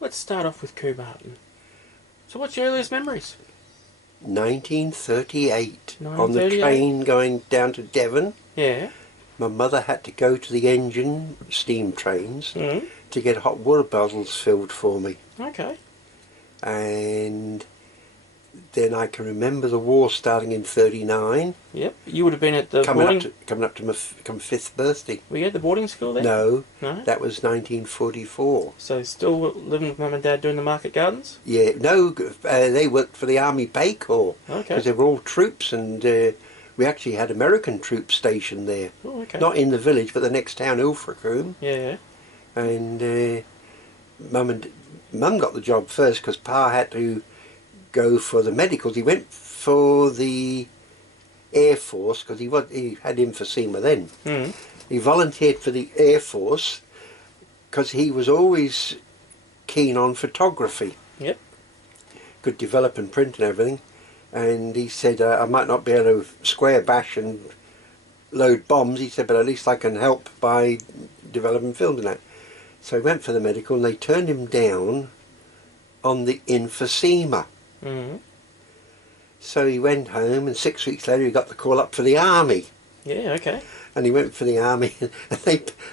Let's start off with Combe Martin. So what's your earliest memories? 1938, on the 1938? train going down to Devon. Yeah. My mother had to go to the engine, steam trains, to get hot water bottles filled for me. Okay. And then I can remember the war starting in 39. Yep. You would have been at the coming boarding... up to my 5th birthday. Were you at the boarding school then? No, No? that was 1944. So still living with Mum and Dad doing the market gardens? Yeah, no, they worked for the Army Pay Corps. Okay. Because they were all troops, and we actually had American troops stationed there. Oh, okay. Not in the village, but the next town, Ilfracombe. Yeah. And Mum got the job first because Pa had to go for the medicals. He went for the Air Force because he had emphysema then. He volunteered for the Air Force because he was always keen on photography. Yep. Could develop and print and everything. And he said, I might not be able to square bash and load bombs, he said, but at least I can help by developing films and that. So he went for the medical, and they turned him down on the emphysema. So he went home, and 6 weeks later he got the call up for the army. Yeah, okay. And he went for the army, and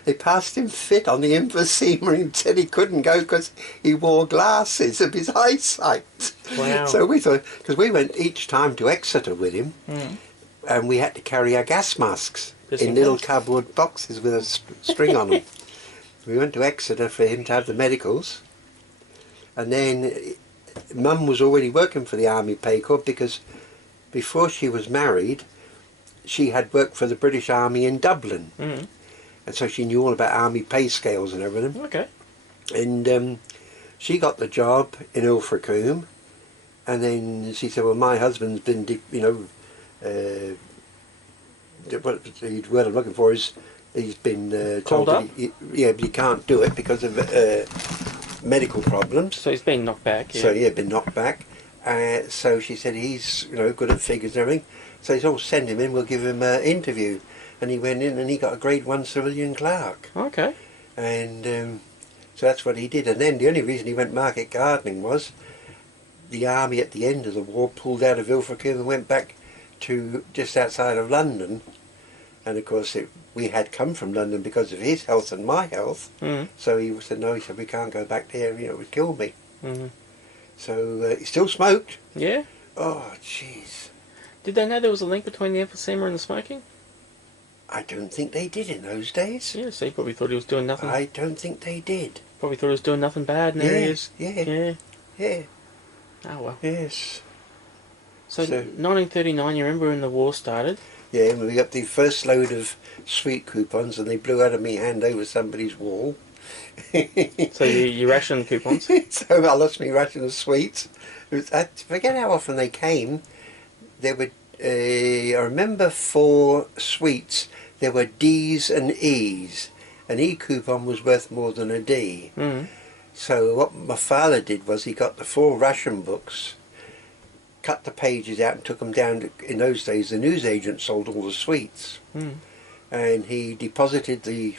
they passed him fit on the emphysema, and he said he couldn't go because he wore glasses of his eyesight. Wow. So we thought, because we went each time to Exeter with him, and we had to carry our gas masks in little cardboard boxes with a string on them. We went to Exeter for him to have the medicals, and then Mum was already working for the Army Pay Corps because before she was married, she had worked for the British Army in Dublin, and so she knew all about Army pay scales and everything. Okay. And she got the job in Ilfracombe, and then she said, well, my husband's been, the word I'm looking for is he's been told that but he can't do it because of medical problems. So he's been knocked back. Yeah. So yeah, been knocked back. So she said he's good at figures and everything. So he said, oh, send him in, we'll give him an interview. And he went in and he got a grade 1 civilian clerk. Okay. And so that's what he did. And then the only reason he went market gardening was the army at the end of the war pulled out of Ilfracombe and went back to just outside of London. And of course we had come from London because of his health and my health. So he said, no, he said, we can't go back there, it would kill me. So he still smoked. Yeah? Oh, jeez. Did they know there was a link between the emphysema and the smoking? I don't think they did in those days. Yeah, so he probably thought he was doing nothing. I don't think they did. Probably thought he was doing nothing bad, and there he is. Yeah. Oh, well. Yes. So 1939, you remember when the war started? Yeah, we got the first load of sweet coupons and they blew out of me hand over somebody's wall. So you rationed coupons? So I lost me ration of sweets. I forget how often they came. There were, I remember for sweets, there were D's and E's. An E coupon was worth more than a D. So what my father did was he got the 4 ration books, cut the pages out and took them down to, in those days the newsagent sold all the sweets. And he deposited the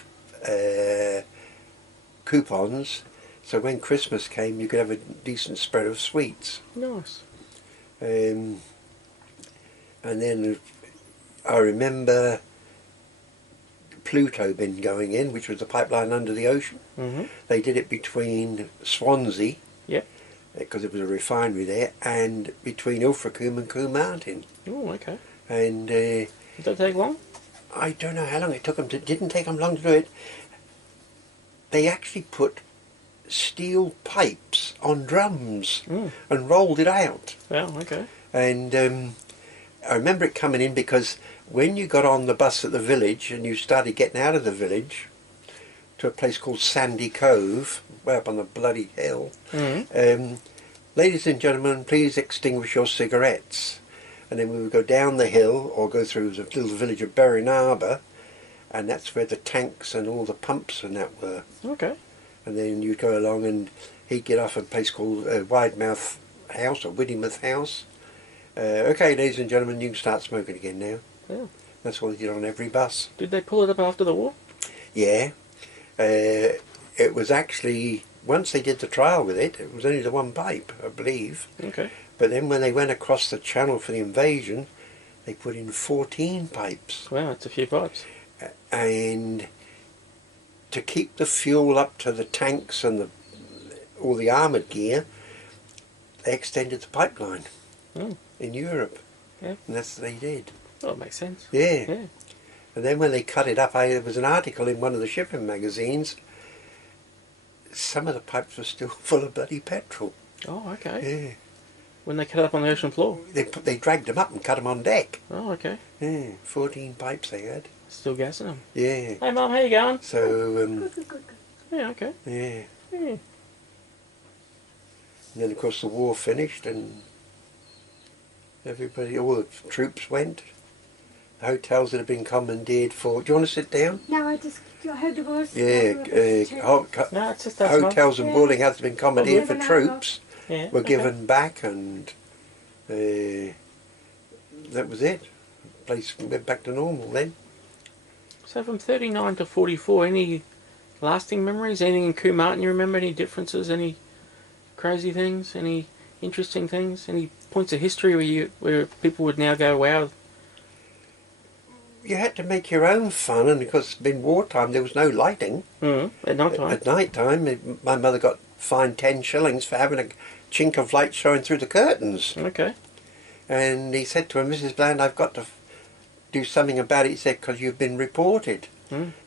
coupons, so when Christmas came you could have a decent spread of sweets. Nice. And then I remember Pluto bin going in, which was the pipeline under the ocean. They did it between Swansea, because it was a refinery there, and between Ilfracombe and Combe Martin. Oh, okay. And did that take long? I don't know how long it took them. Didn't take them long to do it. They actually put steel pipes on drums and rolled it out. Well, okay. And I remember it coming in because when you got on the bus at the village and you started getting out of the village to a place called Sandy Cove, way up on the bloody hill, ladies and gentlemen, please extinguish your cigarettes. And then we would go down the hill or go through the little village of Berrin Harbour, and that's where the tanks and all the pumps and that were. Okay. And then you'd go along and he'd get off at a place called Widemouth House or Widymouth House. Okay, ladies and gentlemen, you can start smoking again now. Yeah. That's what they did on every bus. Did they pull it up after the war? Yeah. It was actually once they did the trial with it, it was only the one pipe, I believe. Okay. But then when they went across the channel for the invasion, they put in 14 pipes. Wow, that's a few pipes. And to keep the fuel up to the tanks and all the armoured gear, they extended the pipeline in Europe. Yeah. And that's what they did. Oh, it makes sense. Yeah. Yeah. And then when they cut it up, there was an article in one of the shipping magazines. Some of the pipes were still full of bloody petrol. Oh, okay. Yeah. When they cut it up on the ocean floor? They dragged them up and cut them on deck. Oh, okay. Yeah, 14 pipes they had. Still gassing them. Yeah. Hey, Mum, how you going? So, Yeah, okay. yeah. Yeah. And then, of course, the war finished and everybody, all the troops went. The hotels that had been commandeered for... Do you want to sit down? No, I heard the voice. Yeah, No, it's just us, Mum. hotels and boarding houses had been commandeered for Yeah. troops, Yeah, were okay. given back, and that was it. The place went back to normal then. So from 39 to 44, any lasting memories? Anything in Combe Martin you remember? Any differences? Any crazy things? Any interesting things? Any points of history where people would now go, wow? You had to make your own fun, and because in wartime there was no lighting. At night time? At night time, my mother got fined 10 shillings for having a chink of light showing through the curtains. Okay. And he said to her, Mrs. Bland, I've got to do something about it. He said, because you've been reported.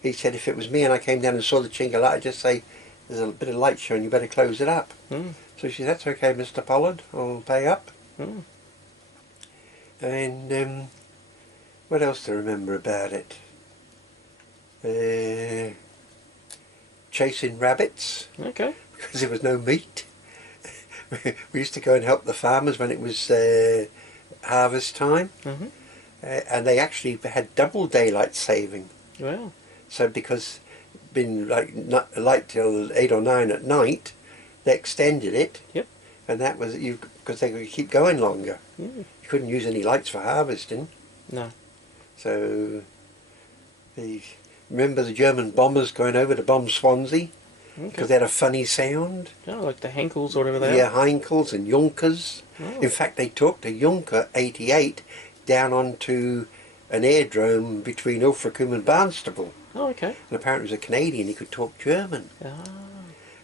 He said, if it was me and I came down and saw the chink of light, I'd just say, there's a bit of light showing, you better close it up. So she said, that's okay, Mr. Pollard, I'll pay up. And what else to remember about it? Chasing rabbits, Okay. because there was no meat. We used to go and help the farmers when it was harvest time. And they actually had double daylight saving. Wow. So because been like not light till 8 or 9 at night, they extended it. Yep. And that was because they could keep going longer. You couldn't use any lights for harvesting. No. So remember the German bombers going over to bomb Swansea because they had a funny sound. Oh, like the Henkels or whatever they Yeah, are. Heinkels and Junkers. In fact, they took the Junker 88 down onto an airdrome between Ilfracombe and Barnstaple. Oh, okay. And apparently he was a Canadian, he could talk German.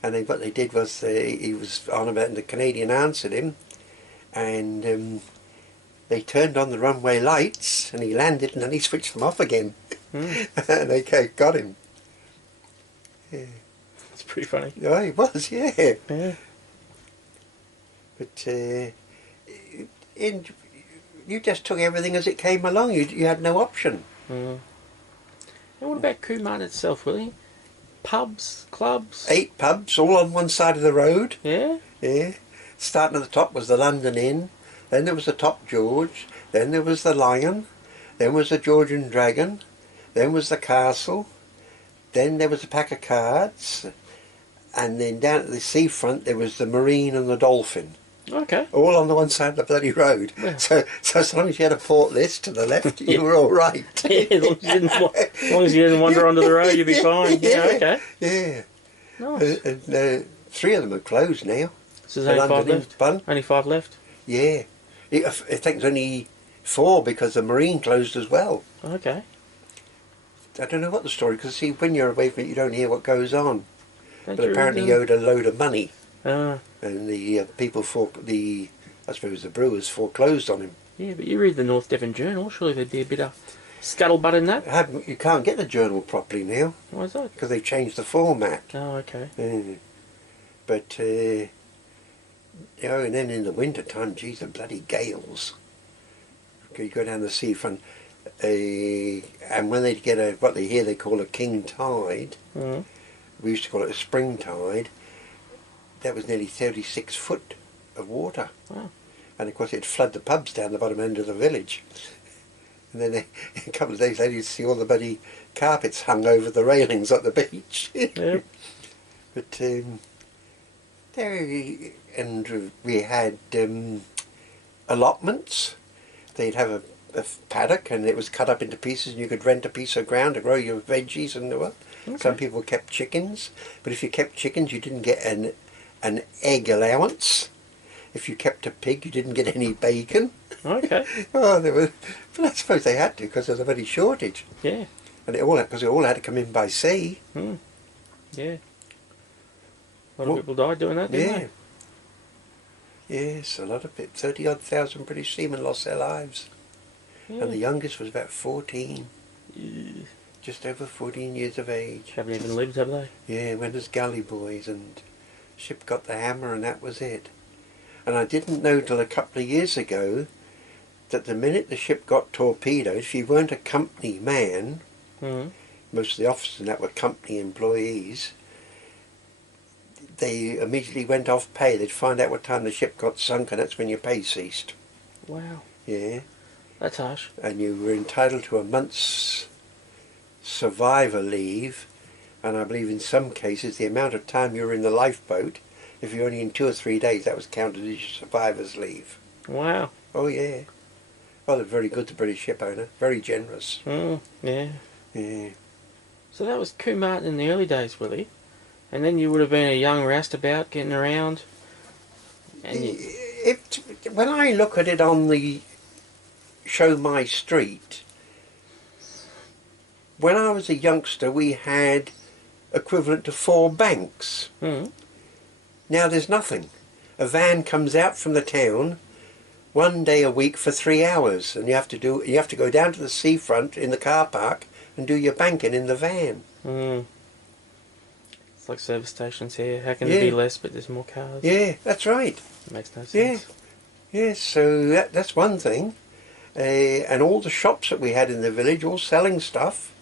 And what they did was, he was on about, and the Canadian answered him, and they turned on the runway lights, and he landed, and then he switched them off again. And they got him. Yeah. It's pretty funny. Oh, he was, yeah. Yeah. But you just took everything as it came along. You had no option. And what about Combe Martin itself, Willie? Pubs, clubs? 8 pubs, all on one side of the road. Yeah? Yeah. Starting at the top was the London Inn. Then there was the Top George. Then there was the Lion. Then was the George and Dragon. Then was the Castle. Then there was the Pack of Cards. And then down at the seafront there was the Marine and the Dolphin. Okay. All on the one side of the bloody road. Yeah. So as long as you had a port list to the left, you were all right. Yeah, as long as you didn't wander onto the road, you'd be fine. Yeah, okay. Yeah. Nice. And 3 of them are closed now. So there's only 5 left? Pardon? Only 5 left? Yeah. I think there's only 4 because the Marine closed as well. Okay. I don't know what the story, because see, when you're away from it, you don't hear what goes on. Don't But you apparently read he owed a load of money, the- and the people I suppose the brewers foreclosed on him. yeah, but you read the North Devon Journal, surely there'd be a bit of scuttlebutt in that. You can't get the journal properly now, Why is that? because they've changed the format. Oh, okay. But, and then in the winter time, geez, the bloody gales. You go down the seafront, and when they get what they call a king tide, we used to call it a spring tide, that was nearly 36 foot of water. Wow. And of course it'd flood the pubs down the bottom end of the village. And then a couple of days later you'd see all the bloody carpets hung over the railings at the beach. Yeah. But and we had allotments. They'd have a paddock, and it was cut up into pieces, and you could rent a piece of ground to grow your veggies and what. Okay. Some people kept chickens, but if you kept chickens, you didn't get an egg allowance. If you kept a pig, you didn't get any bacon. Okay. Oh, but I suppose they had to because there was a bloody shortage, Yeah. and it all had to come in by sea. Yeah. A lot of people died doing that, didn't Yeah. Yes, a lot of it. 30-odd thousand British seamen lost their lives. they? And the youngest was about 14. Yeah. Just over 14 years of age. Haven't even lived, have they? Yeah, went as galley boys, and ship got the hammer, and that was it. And I didn't know till a couple of years ago that the minute the ship got torpedoed, if you weren't a company man, most of the officers and that were company employees, they immediately went off pay. They'd find out what time the ship got sunk, and that's when your pay ceased. Wow. Yeah. That's harsh. And you were entitled to a month's survivor leave, and I believe in some cases the amount of time you were in the lifeboat, if you're only in 2 or 3 days, that was counted as your survivor's leave. Wow. Oh yeah. Well, they're very good, the British ship owner. Very generous. Yeah. Yeah. So that was Combe Martin in the early days, Willie. And then you would have been a young roustabout getting around. And When I look at it on the Show My Street, when I was a youngster we had equivalent to 4 banks. Now there's nothing. A van comes out from the town 1 day a week for 3 hours, and you have to go down to the seafront in the car park and do your banking in the van. It's like service stations here. How can there be less, but there's more cars? Yeah, that's right. It makes no sense. Yeah, so that's one thing. And all the shops that we had in the village, all selling stuff.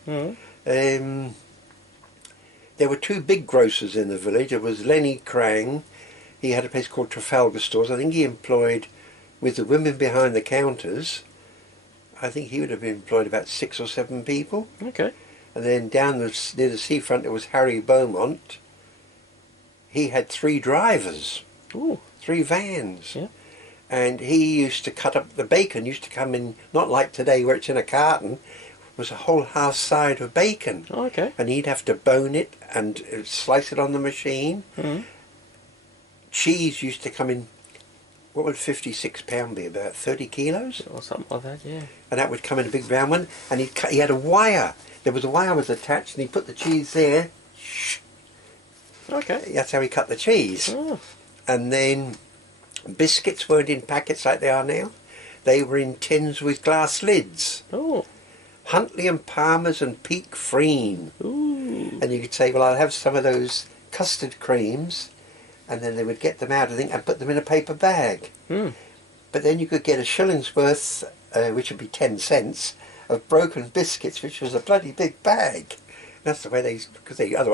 There were 2 big grocers in the village. There was Lenny Crang. He had a place called Trafalgar Stores. I think he employed, with the women behind the counters, I think he would have employed about 6 or 7 people. Okay. And then down near the seafront there was Harry Beaumont. He had 3 drivers. Ooh. 3 vans. Yeah. And he used to cut up, the bacon used to come in, not like today where it's in a carton, it was a whole half side of bacon. Oh, okay. And he'd have to bone it and slice it on the machine. Cheese used to come in, what would 56 pound be, about 30 kilos? Or something like that, yeah. And that would come in a big round one, and he had a wire. There was a wire was attached, and he put the cheese there. Okay. That's how he cut the cheese. Oh. And then biscuits weren't in packets like they are now. They were in tins with glass lids. Oh. Huntley and Palmer's and Peak Freen. Ooh. And you could say, well, I'll have some of those custard creams, and then they would get them out, I think, and put them in a paper bag. But then you could get a shilling's worth, which would be 10 cents, of broken biscuits, which was a bloody big bag. That's the way because they otherwise